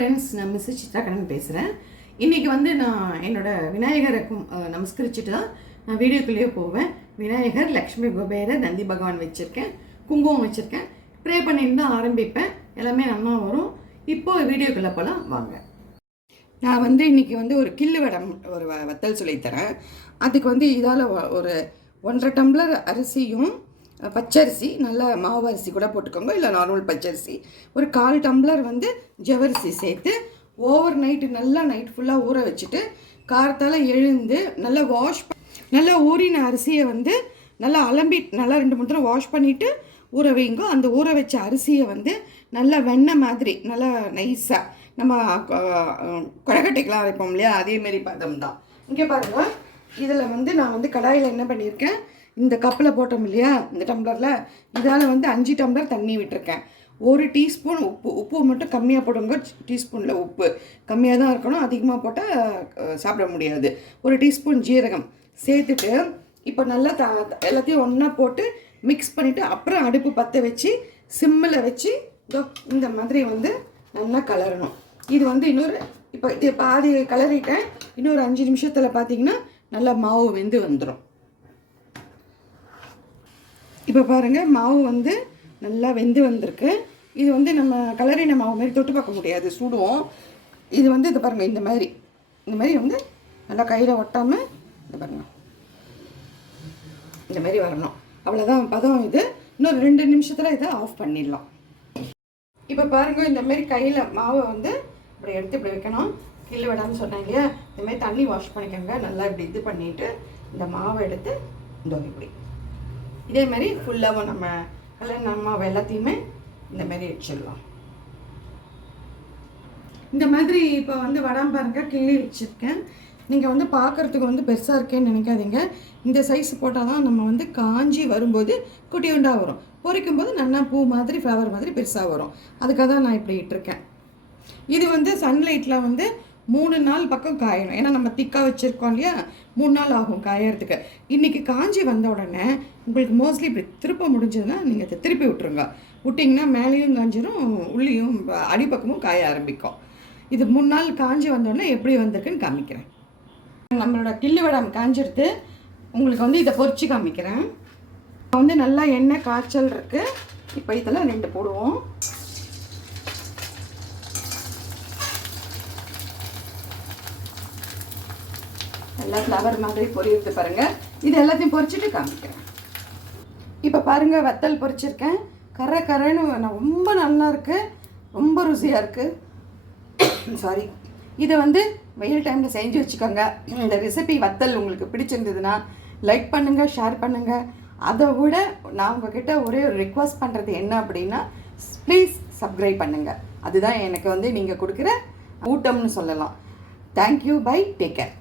Friends நான் miss சித்ராகண்ணன் பேசுகிறேன் இன்றைக்கி வந்து நான் என்னோட விநாயகரை நமஸ்கரிச்சுட்டு தான் நான் வீடியோக்குள்ளேயே போவேன். விநாயகர் லக்ஷ்மி குபேர நந்தி பகவான் வச்சுருக்கேன். குங்குமம் வச்சுருக்கேன். ப்ரே பண்ணிட்டு தான் ஆரம்பிப்பேன். எல்லாமே நல்லா வரும். இப்போது வீடியோக்குள்ளே போகலாம் வாங்க. நான் வந்து இன்றைக்கி வந்து ஒரு கில்லு வடம் ஒரு வ- வத்தல் சொல்லித்தரேன் அதுக்கு வந்து இதால் ஒரு ஒன்றரை டம்ளர் அரிசியும் பச்சரிசி நல்ல மாவு அரிசி கூட போட்டுக்கோங்க. இல்லை நார்மல் பச்சரிசி. ஒரு கால் டம்ளர் வந்து ஜவரிசி சேர்த்து ஓவர் நைட்டு நல்லா நைட் ஃபுல்லாக ஊற வச்சுட்டு காரத்தால் எழுந்து நல்லா வாஷ் நல்லா ஊறின அரிசியை வந்து நல்லா அலம்பி நல்லா ரெண்டு மூணு தடவை வாஷ் பண்ணிவிட்டு ஊற வைங்க. அந்த ஊற வச்ச அரிசியை வந்து நல்லா வெண்ணெய் மாதிரி நல்லா நைஸாக நம்ம அஹ், அரைப்போம் இல்லையா? அதேமாரி பதம் தான் இங்கே பாருங்கள் இதில் வந்து நான் வந்து கடாயில் என்ன பண்ணியிருக்கேன்? இந்த கப்பில் போட்டோம் இல்லையா? இந்த டம்ளரில். இதால் வந்து அஞ்சு டம்ளர் தண்ணி விட்டுருக்கேன். ஒரு டீஸ்பூன் உப்பு. உப்பு மட்டும் கம்மியாக போடுங்க. டீஸ்பூனில் உப்பு. கம்மியாக தான் இருக்கணும். அதிகமாக போட்டால் சாப்பிட முடியாது. ஒரு டீஸ்பூன் ஜீரகம். சேர்த்துட்டு இப்போ நல்லா த எல்லாத்தையும் ஒன்றா போட்டு மிக்ஸ் பண்ணிவிட்டு அப்புறம் அடுப்பு பற்ற வச்சு சிம்மில் வச்சு இந்த மாதிரி வந்து நல்லா கலரணும். இது வந்து இன்னொரு இப்போ இது பாதி கலரிட்டேன் இன்னொரு அஞ்சு நிமிஷத்தில் பார்த்தீங்கன்னா நல்லா மாவு வெந்து வந்துடும் இப்போ பாருங்கள் மாவு வந்து நல்லா வெந்து வந்திருக்கு. இது வந்து நம்ம கலரின மாவு மாதிரி தொட்டு பார்க்க முடியாது சுடுவோம். இது வந்து இது பாருங்கள் இந்த மாதிரி. இந்த மாதிரி வந்து நல்லா கையில் ஒட்டாமல் இந்த பாருங்கள் இந்த மாதிரி வரணும். அவ்வளோதான் பதம் இது. இன்னொரு ரெண்டு நிமிஷத்தில் இதை ஆஃப் பண்ணிடலாம். இப்போ பாருங்க இந்த மாதிரி கையில் மாவை வந்து இப்படி எடுத்து இப்படி வைக்கணும். கீழே விடாமல் சொன்னேன் இல்லையா? இந்த மாதிரி தண்ணி வாஷ் பண்ணிக்கோங்க. நல்லா இப்படி இது பண்ணிவிட்டு இந்த மாவை எடுத்து இந்த இப்படி. இதே மாதிரி ஃபுல்லாகவும் நம்ம கல்யாண நம்ம எல்லாத்தையுமே இந்த மாதிரி வச்சிடலாம். இந்த மாதிரி இப்போ வந்து வடம் பாருங்க கிள்ளி வச்சுருக்கேன். நீங்கள் வந்து பார்க்குறதுக்கு வந்து பெருசாக இருக்கேன்னு நினைக்காதீங்க. இந்த சைஸ் போட்டால் தான் நம்ம வந்து காஞ்சி வரும்போது குட்டி வரும். பொரிக்கும் போது நல்லா பூ மாதிரி ஃப்ளவர் மாதிரி பெருசாக வரும். அதுக்காக தான் நான் இப்படி இட்டிருக்கேன். இது வந்து சன்லைட்டில் வந்து மூணு நாள் பக்கம் காயணும். ஏன்னா நம்ம திக்காக வச்சுருக்கோம் இல்லையா? மூணு நாள் ஆகும் காயறதுக்கு. இன்றைக்கி காஞ்சி வந்த உடனே உங்களுக்கு மோஸ்ட்லி இப்படி திருப்ப முடிஞ்சதுன்னா நீங்கள் இதை திருப்பி விட்ருங்க விட்டிங்கன்னா மேலேயும் காஞ்சிரும் உள்ளேயும் அடிப்பக்கமும் காய ஆரம்பிக்கும். இது மூணு நாள் காஞ்சி வந்தோடனே எப்படி வந்திருக்குன்னு காமிக்கிறேன். நம்மளோட கில்லு வடம் காஞ்சிருத்து உங்களுக்கு வந்து இதை பொறிச்சு காமிக்கிறேன். இப்போ வந்து நல்லா எண்ணெய் காய்ச்சல் இருக்குது இப்போ இதெல்லாம் ரெண்டு போடுவோம். நல்லா ஃப்ளவர் மாதிரி பொரியுது பாருங்க. இது எல்லாத்தையும் பொரிச்சிட்டு காமிக்கிறேன். இப்போ பாருங்க வத்தல் பொரிச்சிருக்கேன். கரை கரைன்னு ரொம்ப நல்லா இருக்கு. ரொம்ப ருசியாக இருக்குது சாரி இதை வந்து வெயில் டைமில் செஞ்சு வச்சுக்கோங்க. இந்த ரெசிபி வத்தல் உங்களுக்கு பிடிச்சிருந்ததுன்னா லைக் பண்ணுங்கள் ஷேர் பண்ணுங்கள் அதை விட நான் உங்ககிட்ட ஒரே ஒரு ரிக்வஸ்ட் பண்ணுறது என்ன அப்படின்னா ப்ளீஸ் சப்ஸ்கிரைப் பண்ணுங்கள் அதுதான் எனக்கு வந்து நீங்கள் கொடுக்குற ஊட்டம்னு சொல்லலாம். Thank you bye take care